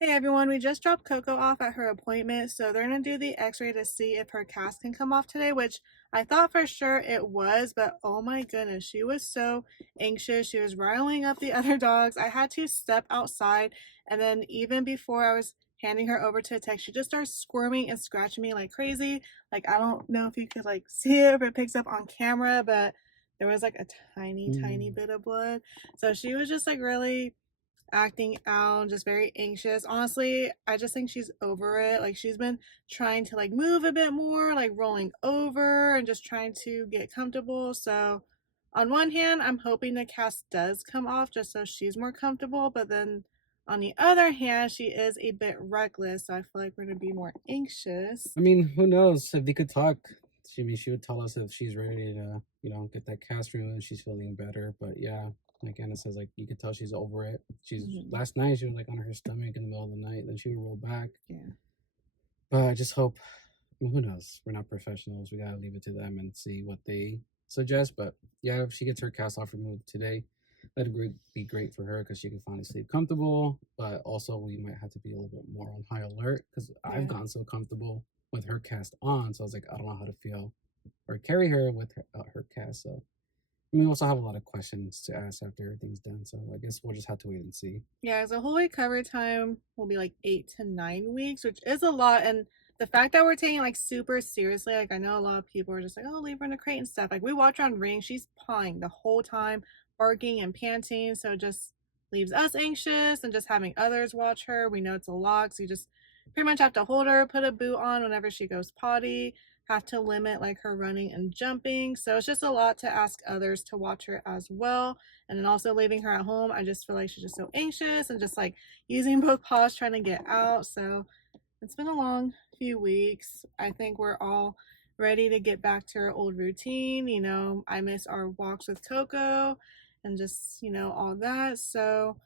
Hey everyone, we just dropped Coco off at her appointment, so they're gonna do the x-ray to see if her cast can come off today, which I thought for sure it was, but oh my goodness, she was so anxious. She was riling up the other dogs. I had to step outside, and then even before I was handing her over to a tech, she just started squirming and scratching me like crazy. Like, I don't know if you could like see it if it picks up on camera, but there was like a tiny Mm. bit of blood. So she was just like really acting out, just very anxious. Honestly, I just think she's over it. Like she's been trying to like move a bit more, like rolling over and just trying to get comfortable. So on one hand, I'm hoping the cast does come off just so she's more comfortable, but then on the other hand, she is a bit reckless, so I feel like we're gonna be more anxious. I mean, who knows if they could talk? She would tell us if she's ready to, get that cast removed and she's feeling better. But yeah, like Anna says, like you could tell she's over it. She's Mhm. last night she was like on her stomach in the middle of the night, then she would roll back. Yeah. But I just hope. I mean, who knows? We're not professionals. We gotta leave it to them and see what they suggest. But yeah, if she gets her cast off removed today, that'd be great for her because she can finally sleep comfortable. But also, we might have to be a little bit more on high alert because I've Yeah. gotten so comfortable with her cast on. So I was like, I don't know how to feel or carry her with her cast. So we also have a lot of questions to ask after everything's done. So I guess we'll just have to wait and see. Yeah, the whole recovery time will be like 8 to 9 weeks, which is a lot. And the fact that we're taking like super seriously, like I know a lot of people are just like, oh, leave her in a crate and stuff. Like we watch her on Ring, she's pawing the whole time, barking and panting. So it just leaves us anxious and just having others watch her. We know it's a lot. So you just pretty much have to hold her, put a boot on whenever she goes potty, have to limit like her running and jumping. So it's just a lot to ask others to watch her as well. And then also leaving her at home, I just feel like she's just so anxious and just like using both paws trying to get out. So it's been a long few weeks. I think we're all ready to get back to our old routine. I miss our walks with Coco and just, all that. So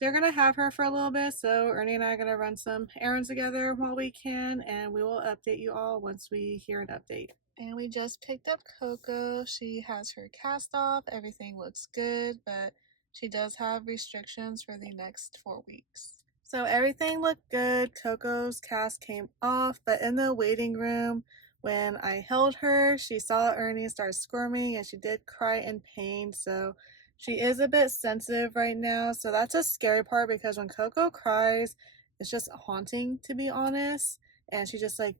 they're going to have her for a little bit. So Ernie and I are going to run some errands together while we can, and we will update you all once we hear an update. And we just picked up Coco. She has her cast off. Everything looks good, but she does have restrictions for the next 4 weeks. So everything looked good. Coco's cast came off, but in the waiting room, when I held her, she saw Ernie start squirming and she did cry in pain. So she is a bit sensitive right now. So that's a scary part because when Coco cries, it's just haunting, to be honest. And she just like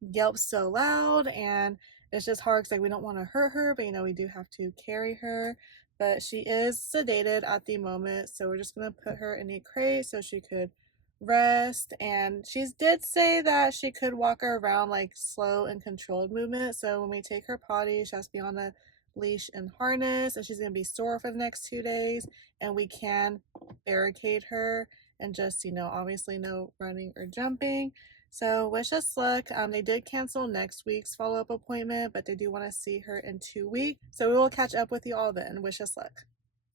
yelps so loud, and it's just hard because like we don't want to hurt her, but we do have to carry her. But she is sedated at the moment, so we're just gonna put her in a crate so she could rest. And she did say that she could walk around like slow and controlled movement, so when we take her potty she has to be on a leash and harness, and she's gonna be sore for the next 2 days, and we can barricade her and just obviously no running or jumping. So wish us luck. They did cancel next week's follow-up appointment, but they do want to see her in 2 weeks. So we will catch up with you all then. Wish us luck.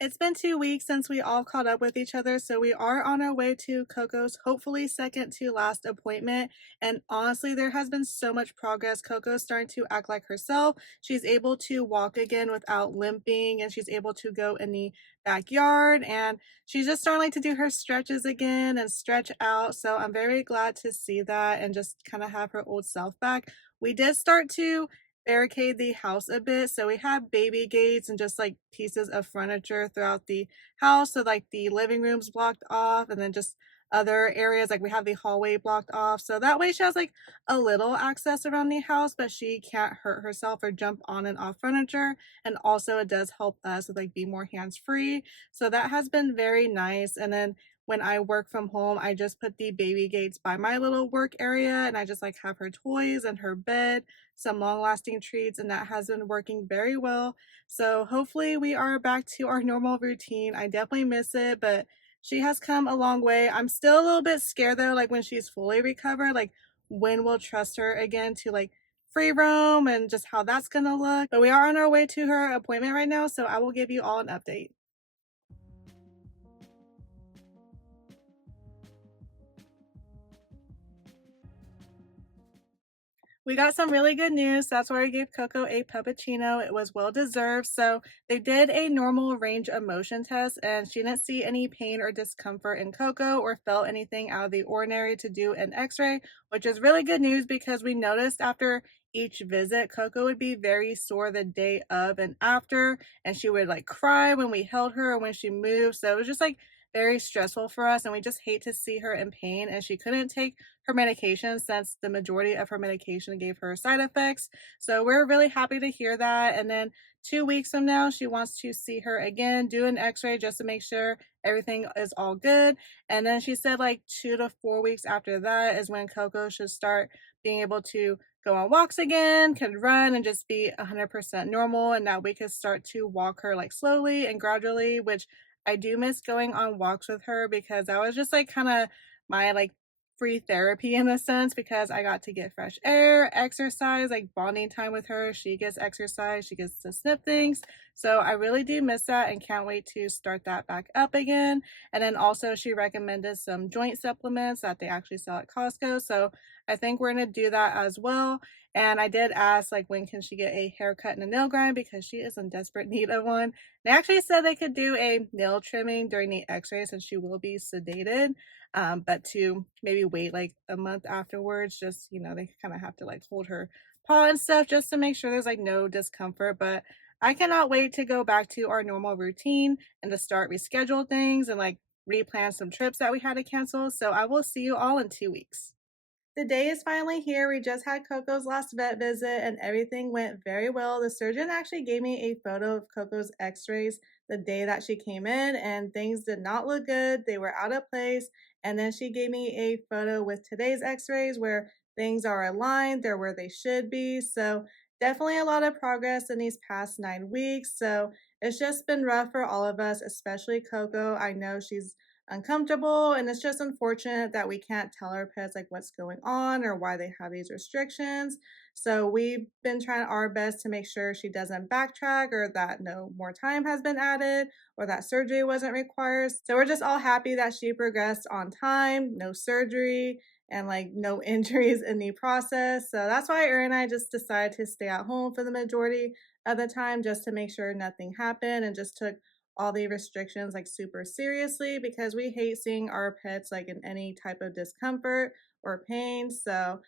It's been 2 weeks since we all caught up with each other, so we are on our way to Coco's hopefully second to last appointment. And honestly, there has been so much progress. Coco's starting to act like herself. She's able to walk again without limping, and she's able to go in the backyard, and she's just starting to do her stretches again and stretch out. So I'm very glad to see that and just kind of have her old self back. We did start to barricade the house a bit. So we have baby gates and just like pieces of furniture throughout the house. So like the living room's blocked off, and then just other areas like we have the hallway blocked off. So that way she has like a little access around the house, but she can't hurt herself or jump on and off furniture. And also it does help us with like be more hands free. So that has been very nice. And then when I work from home, I just put the baby gates by my little work area, and I just like have her toys and her bed, some long lasting treats, and that has been working very well. So hopefully we are back to our normal routine. I definitely miss it, but she has come a long way. I'm still a little bit scared though, like when she's fully recovered, like when we'll trust her again to like free roam and just how that's gonna look. But we are on our way to her appointment right now, so I will give you all an update. We got some really good news. That's why I gave Coco a puppuccino. It was well deserved. So they did a normal range of motion test, and she didn't see any pain or discomfort in Coco or felt anything out of the ordinary to do an x-ray, which is really good news because we noticed after each visit, Coco would be very sore the day of and after, and she would like cry when we held her or when she moved. So it was just like very stressful for us, and we just hate to see her in pain. And she couldn't take her medication since the majority of her medication gave her side effects. So we're really happy to hear that. And then 2 weeks from now, she wants to see her again, do an x ray just to make sure everything is all good. And then she said like 2 to 4 weeks after that is when Coco should start being able to go on walks again, could run and just be 100% normal. And that we could start to walk her like slowly and gradually, which I do miss going on walks with her because that was just like kind of my like free therapy in a sense because I got to get fresh air, exercise, like bonding time with her. She gets exercise, she gets to snip things. So I really do miss that and can't wait to start that back up again. And then also she recommended some joint supplements that they actually sell at Costco. So I think we're gonna do that as well. And I did ask like when can she get a haircut and a nail grind because she is in desperate need of one. They actually said they could do a nail trimming during the x-ray since she will be sedated, but to maybe wait like a month afterwards, just, they kind of have to like hold her paw and stuff just to make sure there's like no discomfort. But I cannot wait to go back to our normal routine and to start reschedule things and like replan some trips that we had to cancel. So I will see you all in 2 weeks. The day is finally here. We just had Coco's last vet visit and everything went very well. The surgeon actually gave me a photo of Coco's x-rays the day that she came in and things did not look good. They were out of place. And then she gave me a photo with today's x-rays where things are aligned, they're where they should be. So definitely a lot of progress in these past 9 weeks. So it's just been rough for all of us, especially Coco. I know she's uncomfortable and it's just unfortunate that we can't tell our pets like what's going on or why they have these restrictions. So we've been trying our best to make sure she doesn't backtrack or that no more time has been added or that surgery wasn't required. So we're just all happy that she progressed on time, no surgery, and like no injuries in the process. So that's why Erin and I just decided to stay at home for the majority of the time just to make sure nothing happened and just took all the restrictions like super seriously because we hate seeing our pets like in any type of discomfort or pain. So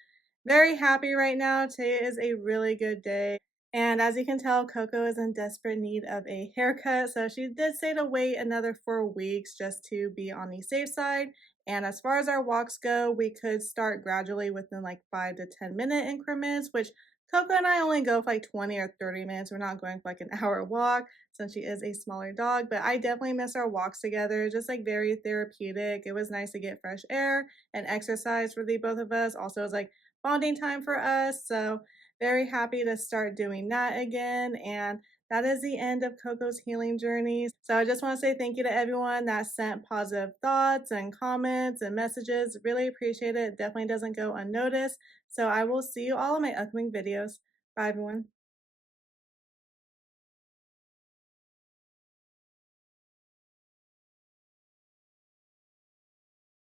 very happy right now. Today is a really good day. And as you can tell, Coco is in desperate need of a haircut. So she did say to wait another 4 weeks just to be on the safe side. And as far as our walks go, we could start gradually within like 5 to 10 minute increments, which Coco and I only go for like 20 or 30 minutes. We're not going for like an hour walk since she is a smaller dog. But I definitely miss our walks together, just like very therapeutic. It was nice to get fresh air and exercise for the both of us. Also, it was like bonding time for us. So very happy to start doing that again. And that is the end of Coco's healing journey. So I just want to say thank you to everyone that sent positive thoughts and comments and messages. Really appreciate it. It definitely doesn't go unnoticed. So I will see you all in my upcoming videos. Bye, everyone.